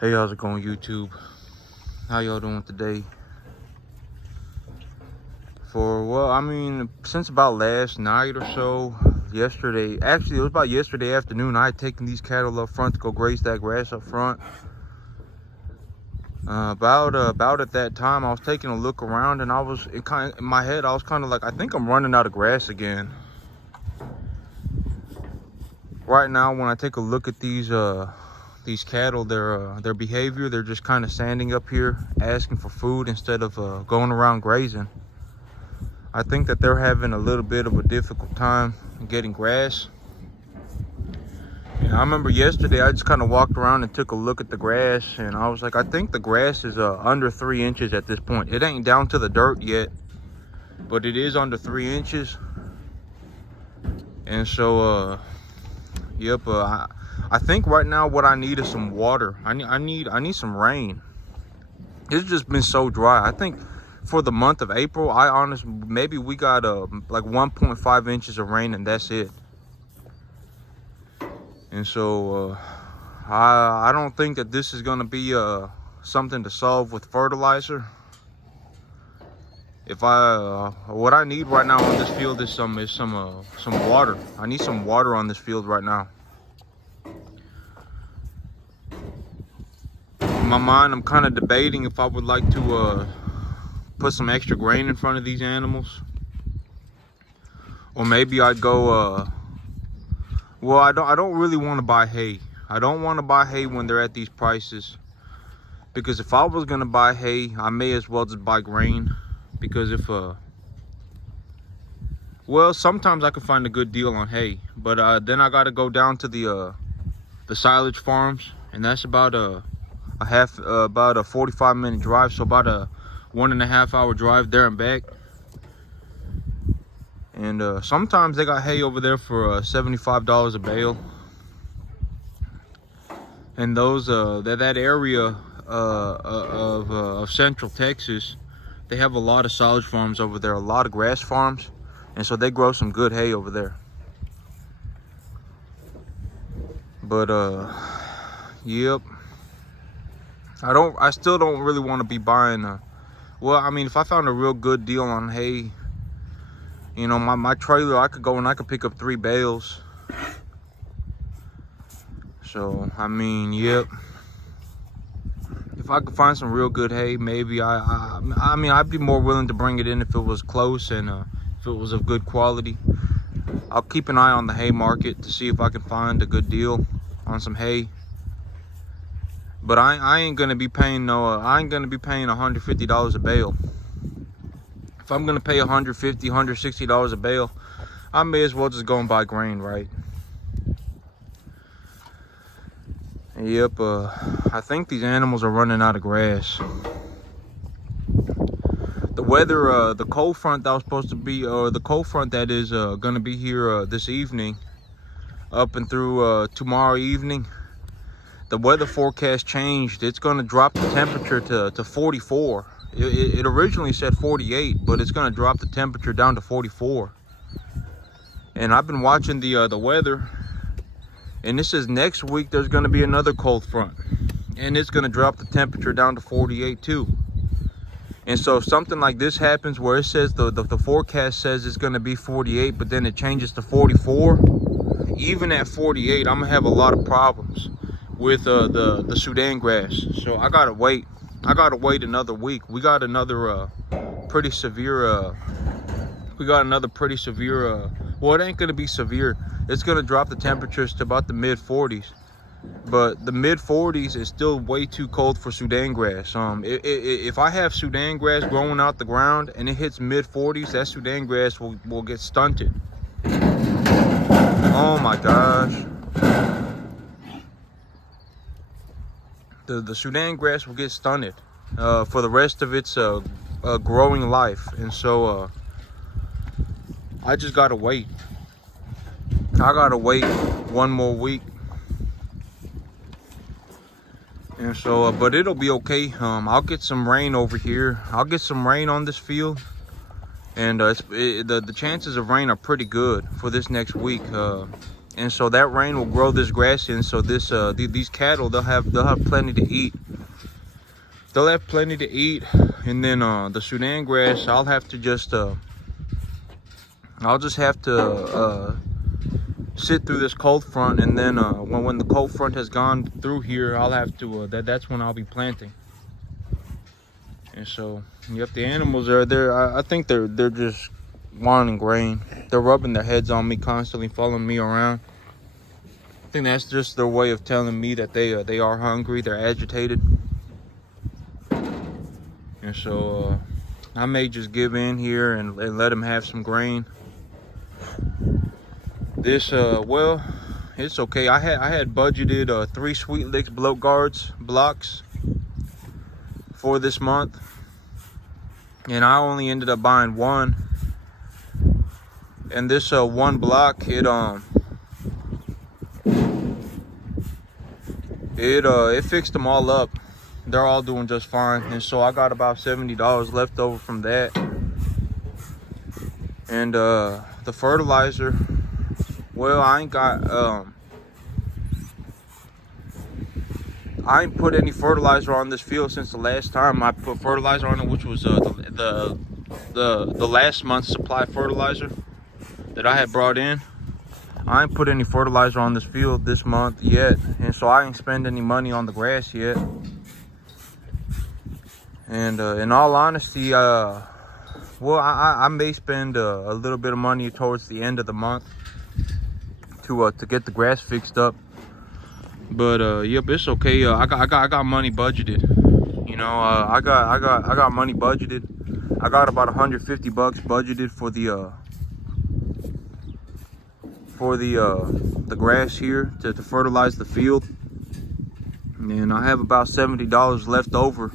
Hey, how's it going, YouTube? How y'all doing today? Since about last night or so, yesterday, actually it was about yesterday afternoon, I had taken these cattle up front to go graze that grass up front. About at that time, I was taking a look around, and in my head, I was kind of like, I think I'm running out of grass again. Right now, when I take a look at these cattle, their behavior, they're just kind of standing up here asking for food instead of going around grazing. I think that they're having a little bit of a difficult time getting grass. And I remember yesterday I just kind of walked around and took a look at the grass, and I was like, I think the grass is under 3 inches at this point. It ain't down to the dirt yet, but it is under 3 inches. And so I think right now what I need is some water. I need some rain. It's just been so dry. I think for the month of April, maybe we got like 1.5 inches of rain, and that's it. And so I don't think that this is gonna be something to solve with fertilizer. What I need right now on this field is some water. I need some water on this field right now. In my mind, I'm kind of debating if I would like to put some extra grain in front of these animals, or maybe I'd go well, I don't really want to buy hay. I don't want to buy hay when they're at these prices, because if I was gonna buy hay, I may as well just buy grain. Because well, sometimes I can find a good deal on hay, but then I got to go down to the silage farms, and that's about a 45-minute drive, so about a 1.5 hour drive there and back. And sometimes they got hay over there for $75 a bale. And those that area of Central Texas, they have a lot of silage farms over there, a lot of grass farms, and so they grow some good hay over there. But yep, I still don't really want to be buying well, I mean, if I found a real good deal on hay, you know, my trailer, I could go and I could pick up 3 bales. So I mean, yep, if I could find some real good hay, maybe I mean, I'd be more willing to bring it in if it was close and if it was of good quality. I'll keep an eye on the hay market to see if I can find a good deal on some hay. But I ain't gonna be paying $150 a bale. If I'm gonna pay $150, $160 a bale, I may as well just go and buy grain, right? Yep, I think these animals are running out of grass. The weather, the cold front that was supposed to be, or the cold front that is gonna be here this evening, up and through tomorrow evening, the weather forecast changed. It's gonna drop the temperature to 44. It originally said 48, but it's gonna drop the temperature down to 44. And I've been watching the weather, and this says next week there's gonna be another cold front, and it's gonna drop the temperature down to 48 too. And so if something like this happens, where it says the forecast says it's gonna be 48, but then it changes to 44, even at 48, I'm gonna have a lot of problems with the Sudan grass. So I gotta wait another week. We got another pretty severe well, it ain't gonna be severe. It's gonna drop the temperatures to about the mid 40s, but the mid 40s is still way too cold for Sudan grass. If I have Sudan grass growing out the ground and it hits mid 40s, that Sudan grass will get stunted. Oh my gosh, the Sudan grass will get stunted for the rest of its growing life. And so I just gotta wait. I gotta wait one more week. And so but it'll be okay. I'll get some rain over here. I'll get some rain on this field, and the chances of rain are pretty good for this next week. and so that rain will grow this grass in. So this these cattle, they'll have plenty to eat. They'll have plenty to eat, and then the Sudan grass, I'll just have to sit through this cold front, and then when the cold front has gone through here, I'll have to that's when I'll be planting. And so, yep, the animals are there. I think they're just wanting grain. They're rubbing their heads on me constantly, following me around. I think that's just their way of telling me that they are hungry. They're agitated. And so I may just give in here and let them have some grain. This well, it's okay. I had budgeted 3 Sweet Licks bloat guards blocks for this month, and I only ended up buying 1. And this 1 block, it fixed them all up. They're all doing just fine, and so I got about $70 left over from that. And the fertilizer, well, I ain't put any fertilizer on this field since the last time I put fertilizer on it, which was the last month's supply of fertilizer that I had brought in. I ain't put any fertilizer on this field this month yet, and so I ain't spend any money on the grass yet. And in all honesty, well, I may spend a little bit of money towards the end of the month to get the grass fixed up. But yep, it's okay. I got money budgeted. You know, I got money budgeted. I got about $150 budgeted for the grass here to fertilize the field, and I have about $70 left over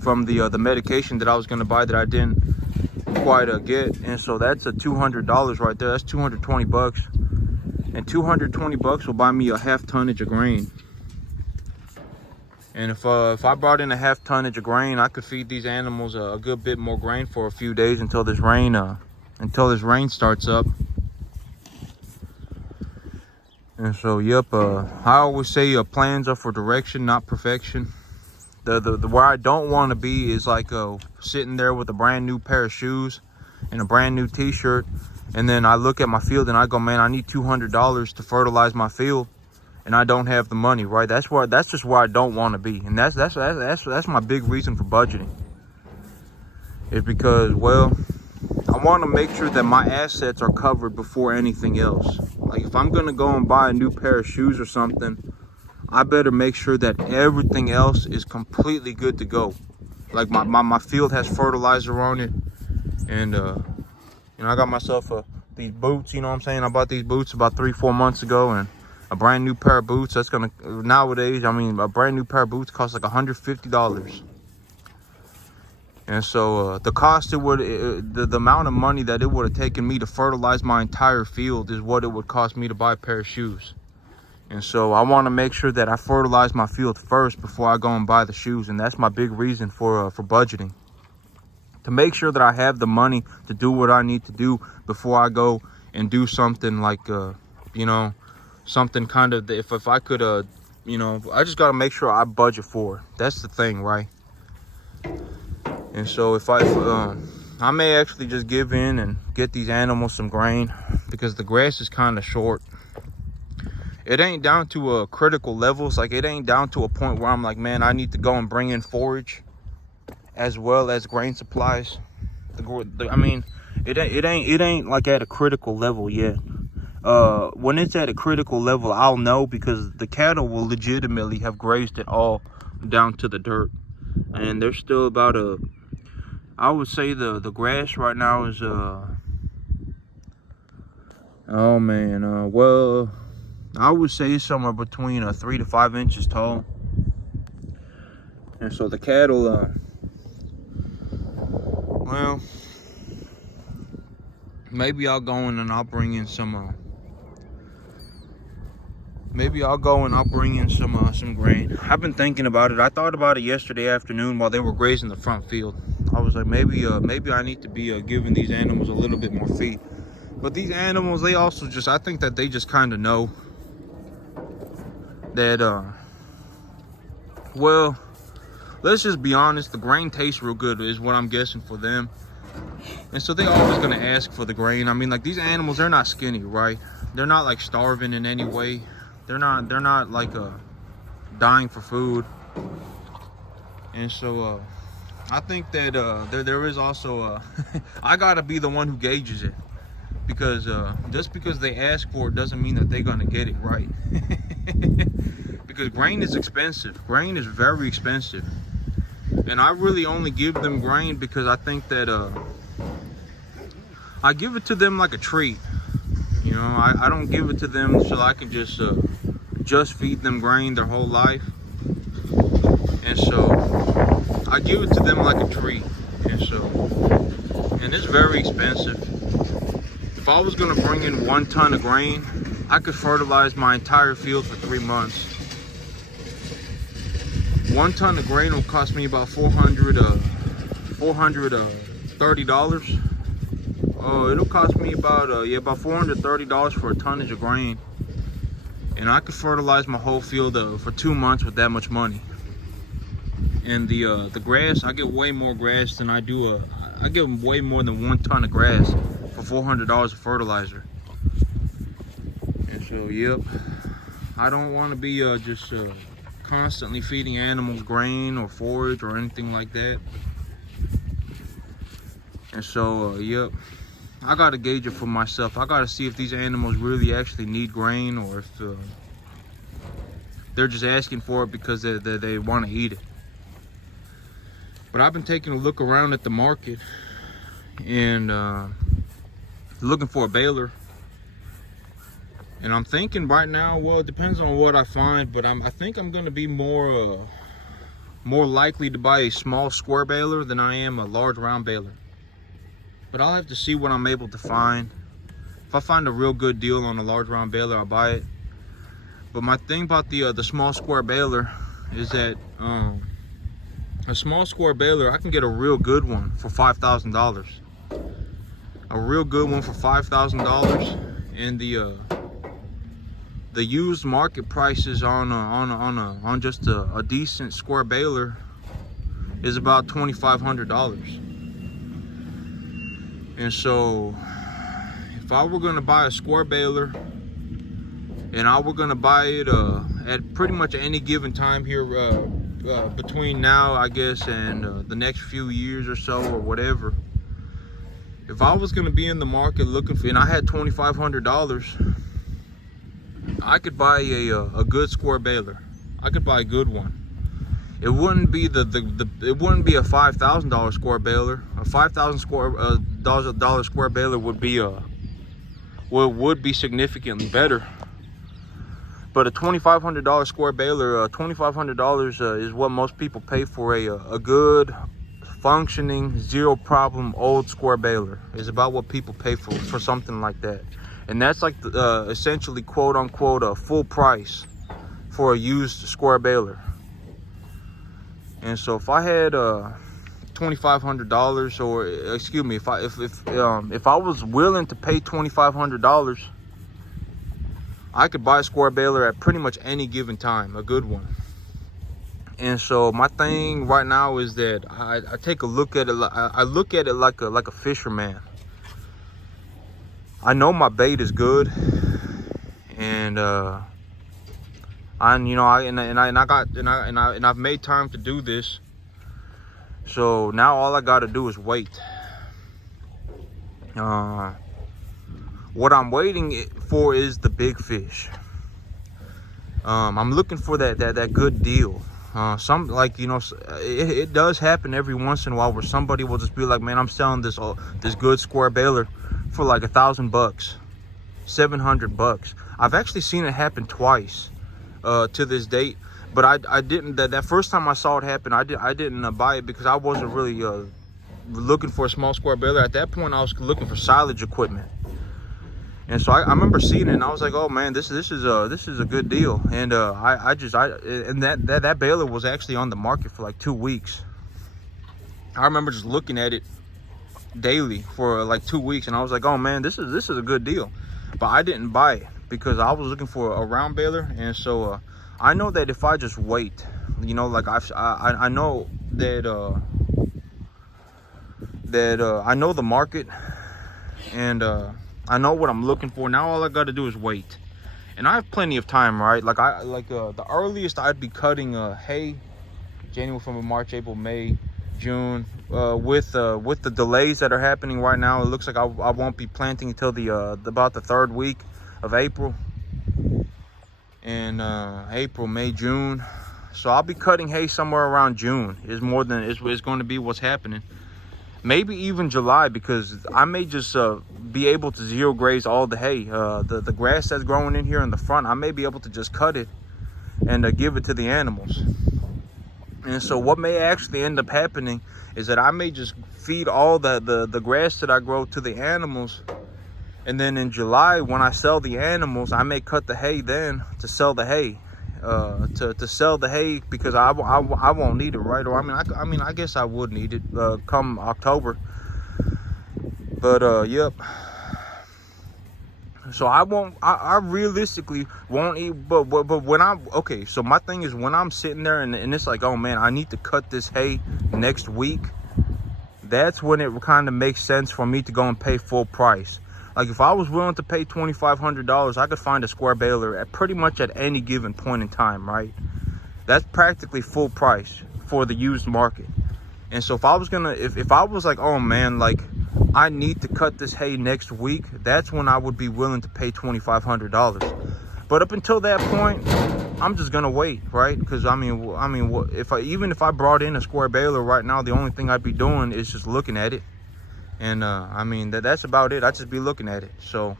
from the medication that I was gonna buy that I didn't quite get. And so that's a $200 right there. That's $220, and $220 will buy me a half tonnage of grain. And if I brought in a half tonnage of grain, I could feed these animals a good bit more grain for a few days until this rain starts up. And so, yep, I always say plans are for direction, not perfection. The where I don't want to be is like sitting there with a brand new pair of shoes and a brand new t-shirt, and then I look at my field and I go, man, I need $200 to fertilize my field, and I don't have the money, right? That's just where I don't want to be. And that's my big reason for budgeting. It's because, well, I want to make sure that my assets are covered before anything else. Like if I'm gonna go and buy a new pair of shoes or something, I better make sure that everything else is completely good to go. Like my field has fertilizer on it, and you know, I got myself these boots. You know what I'm saying? I bought these boots about 3-4 months ago, and a brand new pair of boots. That's gonna, nowadays, I mean, a brand new pair of boots costs like $150. And so the cost the amount of money that it would have taken me to fertilize my entire field is what it would cost me to buy a pair of shoes. And so I want to make sure that I fertilize my field first before I go and buy the shoes. And that's my big reason for budgeting. To make sure that I have the money to do what I need to do before I go and do something like, you know, something kind of, if I could, you know, I just got to make sure I budget for it. That's the thing, right? And so if I may actually just give in and get these animals some grain, because the grass is kind of short. It ain't down to critical levels. Like it ain't down to a point where I'm like, man, I need to go and bring in forage as well as grain supplies. I mean, it ain't like at a critical level yet. When it's at a critical level, I'll know, because the cattle will legitimately have grazed it all down to the dirt. And there's still about I would say the grass right now is oh man, well, I would say it's somewhere between 3 to 5 inches tall. And so the cattle, well, maybe I'll go in and I'll bring in some some grain. I've been thinking about it. I thought about it yesterday afternoon while they were grazing the front field. I was like, maybe I need to be giving these animals a little bit more feed. But these animals, they also just, I think that they just kind of know that, well, let's just be honest, the grain tastes real good is what I'm guessing for them. And so they're always gonna ask for the grain. I mean, like, these animals, they're not skinny, right? They're not like starving in any way. They're not like dying for food. And so I think that there is also I gotta be the one who gauges it, because just because they ask for it doesn't mean that they're gonna get it right. Because grain is expensive. Grain is very expensive, and I really only give them grain because I think that I give it to them like a treat. You know, I don't give it to them so I can just feed them grain their whole life. And so I give it to them like a treat. And it's very expensive. If I was gonna bring in 1 ton of grain, I could fertilize my entire field for 3 months. 1 ton of grain will cost me about $430. It'll cost me about $430 for a tonnage of grain, and I could fertilize my whole field for 2 months with that much money. And the grass, I get way more grass than I do. I get way more than 1 ton of grass for $400 of fertilizer. And so, yep, I don't want to be just constantly feeding animals grain or forage or anything like that. And so, yep, I gotta gauge it for myself. I gotta see if these animals really actually need grain, or if they're just asking for it because they want to eat it. But I've been taking a look around at the market and looking for a baler. And I'm thinking right now, well, it depends on what I find, but I think I'm gonna be more likely to buy a small square baler than I am a large round baler. But I'll have to see what I'm able to find. If I find a real good deal on a large round baler, I'll buy it. But my thing about the small square baler is that a small square baler, I can get a real good one for $5,000. A real good one for $5,000, and the used market prices on just a decent square baler is about $2,500. And so if I were gonna buy a square baler, and I were gonna buy it at pretty much any given time here between now, I guess, and the next few years or so, or whatever, if I was gonna be in the market looking for, and I had $2,500, I could buy a good square baler. I could buy a good one. It wouldn't be it wouldn't be a $5,000 square baler. A $5,000 square baler would be significantly better. But a $2,500 square baler, $2,500 is what most people pay for a good, functioning, zero problem old square baler. Is about what people pay for something like that. And that's like essentially, quote unquote, a full price for a used square baler. And so if I had $2,500, or excuse me, if I was willing to pay $2,500, I could buy a square baler at pretty much any given time, a good one. And so my thing right now is that I take a look at it. I look at it like a fisherman. I know my bait is good, and I've made time to do this. So now all I got to do is wait. What I'm waiting for is the big fish. I'm looking for that good deal. It does happen every once in a while where somebody will just be like, man, I'm selling this good square baler for like $1,000, $700. I've actually seen it happen twice to this date, but I didn't. That first time I saw it happen, I didn't buy it because I wasn't really looking for a small square baler. At that point, I was looking for silage equipment. And so I remember seeing it, and I was like, "Oh man, this is a good deal." And that baler was actually on the market for like 2 weeks. I remember just looking at it, daily for like 2 weeks, and I was like, oh man, this is a good deal. But I didn't buy it because I was looking for a round baler. And so I know that if I just wait, you know, like I know that I know the market, and I know what I'm looking for. Now all I got to do is wait, and I have plenty of time, right? Like the earliest I'd be cutting hay, January, February, March, April, May, June. With the delays that are happening right now, it looks like I won't be planting until about the 3rd week of April. And April, May, June. So I'll be cutting hay somewhere around June. Is more than it's going to be what's happening. Maybe even July, because I may just be able to zero graze all the hay. The grass that's growing in here in the front, I may be able to just cut it and give it to the animals. And so what may actually end up happening is that I may just feed all the grass that I grow to the animals. And then in July, when I sell the animals, I may cut the hay then to sell the hay. To sell the hay, because I won't need it, right? Or I mean I guess I would need it come October. But yep. So I realistically won't eat, but when okay, so my thing is, when I'm sitting there and it's like, oh man, I need to cut this hay next week, that's when it kind of makes sense for me to go and pay full price. Like if I was willing to pay $2,500, I could find a square baler at pretty much at any given point in time, right? That's practically full price for the used market. And so if I was gonna, if I was like, oh man, like I need to cut this hay next week, that's when I would be willing to pay $2,500. But up until that point, I'm just gonna wait, right? Because I mean, even if I brought in a square baler right now, the only thing I'd be doing is just looking at it. And I mean, that's about it. I'd just be looking at it. So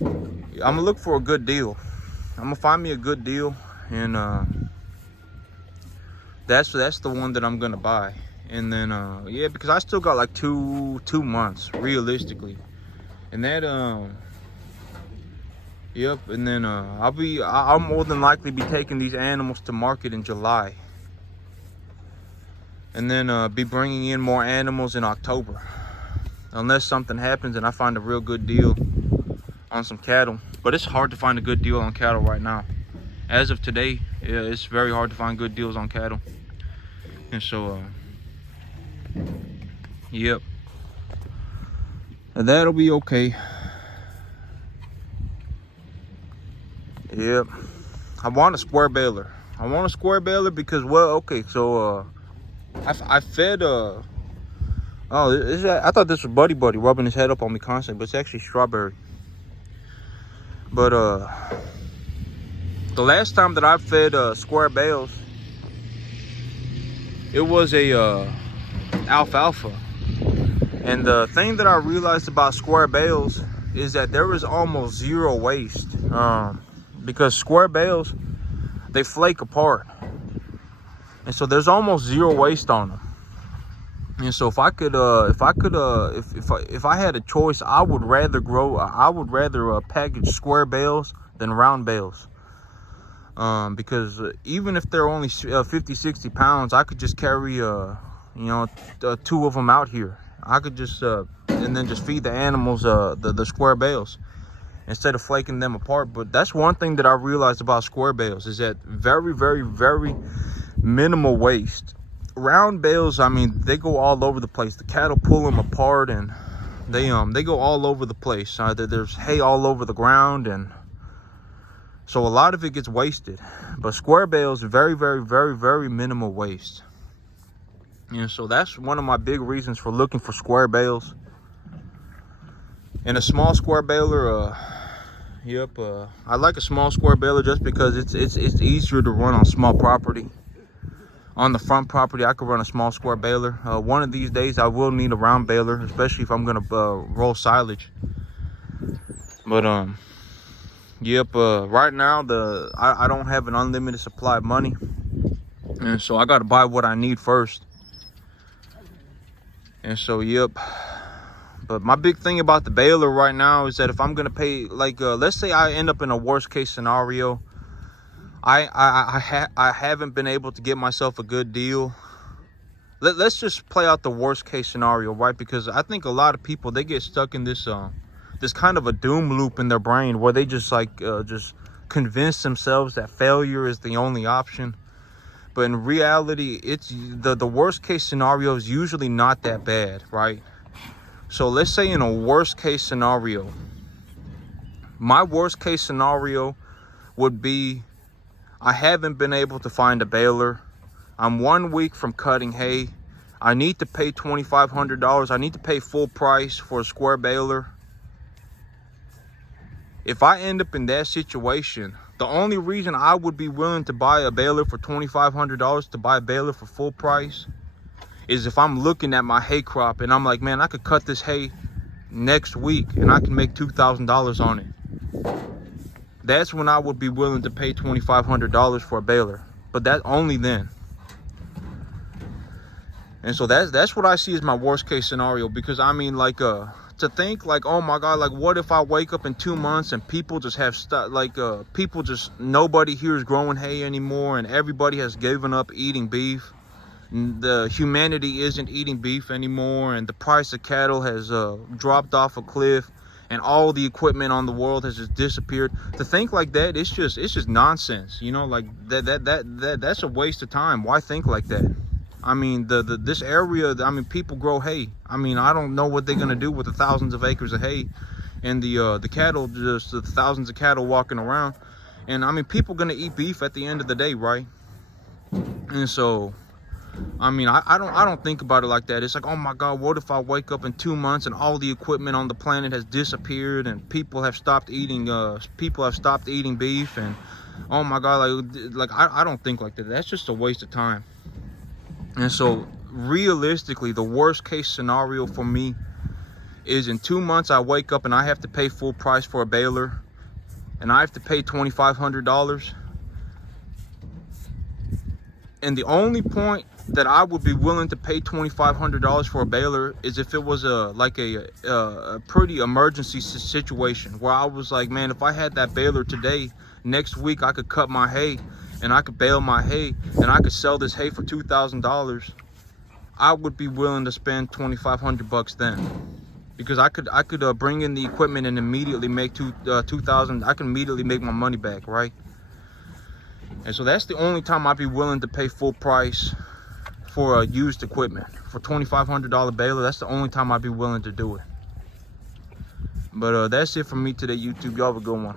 I'm gonna look for a good deal. I'm gonna find me a good deal, and that's the one that I'm gonna buy. And then yeah, because I still got like two months realistically, and that yep. And then I'll more than likely be taking these animals to market in July, and then be bringing in more animals in October, unless something happens and I find a real good deal on some cattle. But it's hard to find a good deal on cattle right now. As of today, it's very hard to find good deals on cattle. And so yep, and that'll be okay. Yep, I want a square baler. I want a square baler because, well, okay, so I fed oh, I thought this was Buddy rubbing his head up on me constantly, but it's actually Strawberry. But the last time that I fed square bales, it was a alfalfa. And the thing that I realized about square bales is that there is almost zero waste, because square bales, they flake apart, and so there's almost zero waste on them. And so if I had a choice, I would rather package square bales than round bales. Because even if they're only 50-60 pounds, I could just carry you know, 2 of them out here. I could just and then just feed the animals the square bales instead of flaking them apart. But that's one thing that I realized about square bales, is that very, very, very minimal waste. Round bales, I mean, they go all over the place. The cattle pull them apart, and they go all over the place. There's hay all over the ground, and so a lot of it gets wasted. But square bales, very, very, very, very minimal waste. And so that's one of my big reasons for looking for square bales. And a small square baler, yep, I like a small square baler just because it's easier to run on small property. On the front property, I could run a small square baler. One of these days, I will need a round baler, especially if I'm gonna roll silage. But yep, right now I don't have an unlimited supply of money, and so I got to buy what I need first. And so yep. But my big thing about the baler right now is that if I'm gonna pay, like, let's say I end up in a worst case scenario, I haven't been able to get myself a good deal let's just play out the worst case scenario, right? Because I think a lot of people, they get stuck in this this kind of a doom loop in their brain where they just just convince themselves that failure is the only option. But in reality, it's the worst case scenario is usually not that bad, right? So let's say in a worst case scenario, my worst case scenario would be I haven't been able to find a baler. I'm 1 week from cutting hay. I need to pay $2,500. I need to pay full price for a square baler. If I end up in that situation, the only reason I would be willing to buy a baler for $2,500, to buy a baler for full price, is if I'm looking at my hay crop and I'm like, man, I could cut this hay next week and I can make $2,000 on it. That's when I would be willing to pay $2,500 for a baler. But that only then. And so that's what I see as my worst case scenario. Because I mean, like, to think like, oh my God, like, what if I wake up in 2 months and people just have nobody here is growing hay anymore and everybody has given up eating beef. The humanity isn't eating beef anymore, and the price of cattle has dropped off a cliff, and all the equipment on the world has just disappeared. To think like that, it's just nonsense, you know. Like that's a waste of time. Why think like that? I mean, this area, I mean, people grow hay. I mean, I don't know what they're gonna do with the thousands of acres of hay and the cattle, just the thousands of cattle walking around. And I mean, people gonna eat beef at the end of the day, right? And so, I mean, I don't think about it like that. It's like, oh my God, what if I wake up in 2 months and all the equipment on the planet has disappeared and people have stopped eating beef, and oh my God, like I don't think like that. That's just a waste of time. And so realistically, the worst case scenario for me is in 2 months I wake up and I have to pay full price for a baler, and I have to pay $2,500. And the only point that I would be willing to pay $2,500 for a baler is if it was a pretty emergency situation where I was like, man, if I had that baler today, next week I could cut my hay and I could bale my hay and I could sell this hay for $2,000. I would be willing to spend $2,500 then, because I could bring in the equipment and immediately make $2,000. I can immediately make my money back, right? And so that's the only time I'd be willing to pay full price for used equipment. For $2,500 baler, that's the only time I'd be willing to do it. But that's it from me today, YouTube. Y'all have a good one.